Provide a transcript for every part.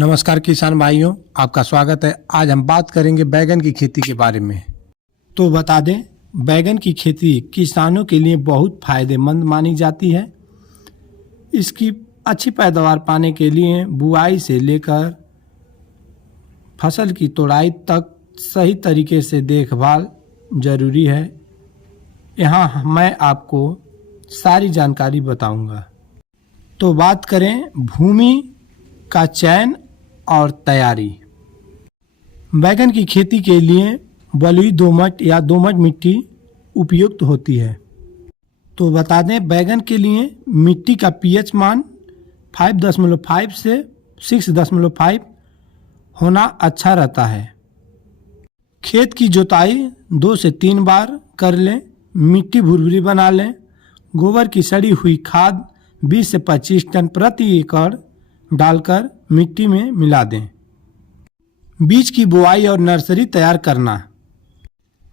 नमस्कार किसान भाइयों, आपका स्वागत है। आज हम बात करेंगे बैगन की खेती के बारे में। तो बता दें, बैगन की खेती किसानों के लिए बहुत फायदेमंद मानी जाती है। इसकी अच्छी पैदावार पाने के लिए बुआई से लेकर फसल की तोड़ाई तक सही तरीके से देखभाल जरूरी है। यहाँ मैं आपको सारी जानकारी बताऊंगा। तो बात करें भूमि का चयन और तैयारी। बैगन की खेती के लिए बलुई दोमट या दोमट मिट्टी उपयुक्त होती है। तो बता दें, बैगन के लिए मिट्टी का पीएच मान 5.5 से 6.5 होना अच्छा रहता है। खेत की जुताई 2 से 3 बार कर लें, मिट्टी भुरभुरी बना लें। गोबर की सड़ी हुई खाद 20 से 25 टन प्रति एकड़ डालकर मिट्टी में मिला दें। बीज की बुआई और नर्सरी तैयार करना।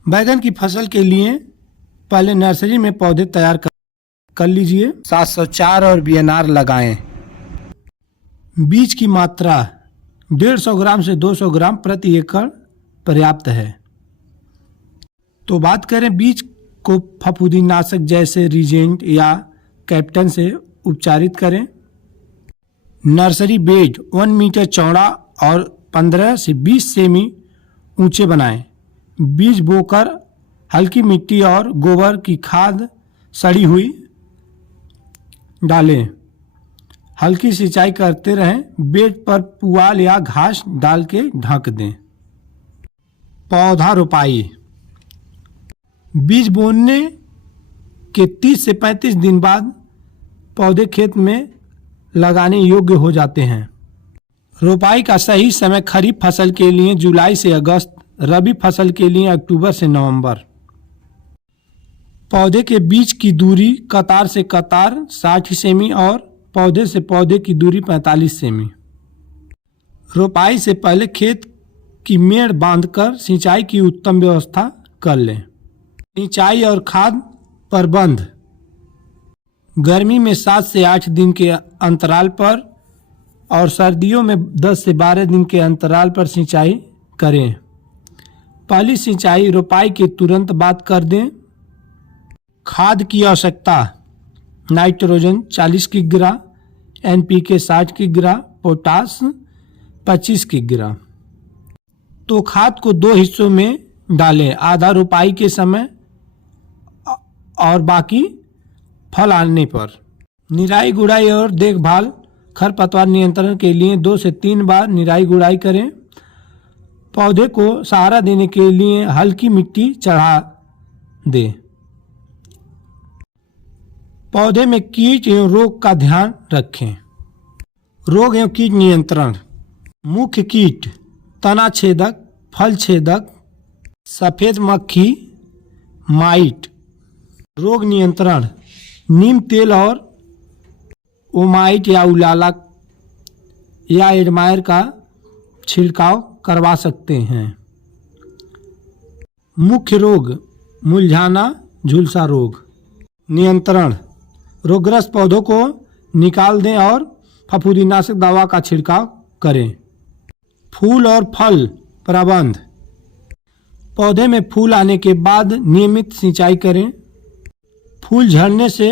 बैगन की फसल के लिए पहले नर्सरी में पौधे तैयार कर लीजिए। 704 और बीएनआर लगाएं। बीज की मात्रा 150 ग्राम से 200 ग्राम प्रति एकड़ पर्याप्त है। तो बात करें, बीज को फफूंदीनाशक जैसे रीजेंट या कैप्टन से उपचारित करें। नर्सरी बेड 1 मीटर चौड़ा और 15 से 20 सेमी ऊंचे बनाएं। बीज बोकर हल्की मिट्टी और गोबर की खाद सड़ी हुई डालें। हल्की सिंचाई करते रहें। बेड पर पुआल या घास डाल के ढक दें। पौधा रोपाई। बीज बोने के 30 से 35 दिन बाद पौधे खेत में लगाने योग्य हो जाते हैं। रोपाई का सही समय खरीफ फसल के लिए जुलाई से अगस्त, रबी फसल के लिए अक्टूबर से नवंबर। पौधे के बीच की दूरी कतार से कतार 60 सेमी और पौधे से पौधे की दूरी 45 सेमी। रोपाई से पहले खेत की मेड़ बांधकर सिंचाई की उत्तम व्यवस्था कर लें। सिंचाई और खाद प्रबंध। गर्मी में 7 से 8 दिन के अंतराल पर और सर्दियों में 10 से 12 दिन के अंतराल पर सिंचाई करें। पहली सिंचाई रोपाई के तुरंत बाद कर दें। खाद की आवश्यकता। नाइट्रोजन 40 किग्रा, एनपीके 60 किग्रा, पोटास 25 किग्रा। तो खाद को 2 हिस्सों में डालें, आधा रोपाई के समय और बाकी फल आने पर। निराई गुड़ाई और देखभाल। खरपतवार नियंत्रण के लिए 2 से 3 बार निराई गुड़ाई करें। पौधे को सहारा देने के लिए हल्की मिट्टी चढ़ा दें। पौधे में कीट एवं रोग का ध्यान रखें। रोग एवं कीट नियंत्रण। मुख्य कीट तना छेदक, फल छेदक, सफेद मक्खी, माइट। रोग नियंत्रण नीम तेल और ओमाइट या उलाला या एडमायर का छिड़काव करवा सकते हैं। मुख्य रोग मुरझाना, झुलसा रोग। नियंत्रण रोगग्रस्त पौधों को निकाल दें और फफूंदीनाशक दवा का छिड़काव करें। फूल और फल प्रबंध। पौधे में फूल आने के बाद नियमित सिंचाई करें। फूल झड़ने से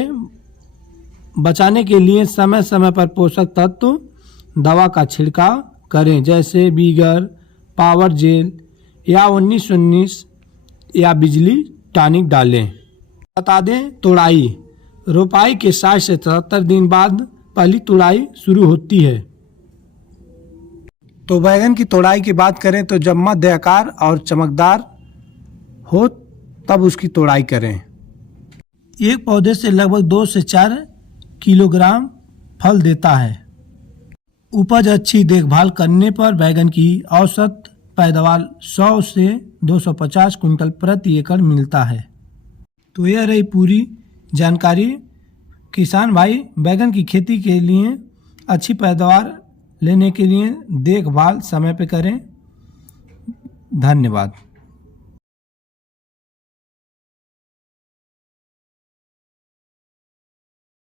बचाने के लिए समय समय पर पोषक तत्व दवा का छिड़काव करें, जैसे बीगर, पावर जेल या 1919 या बिजली टॉनिक डालें। बता दें, तोड़ाई। रोपाई के 60 से 70 दिन बाद पहली तोड़ाई शुरू होती है। तो बैगन की तोड़ाई की बात करें तो जब मध्य आकार और चमकदार हो तब उसकी तोड़ाई करें। एक पौधे से लगभग 2 से 4 किलोग्राम फल देता है। उपज अच्छी देखभाल करने पर बैगन की औसत पैदावार 100 से 250 कुंटल प्रति एकड़ मिलता है। तो यह रही पूरी जानकारी। किसान भाई, बैगन की खेती के लिए अच्छी पैदावार लेने के लिए देखभाल समय पे करें। धन्यवाद।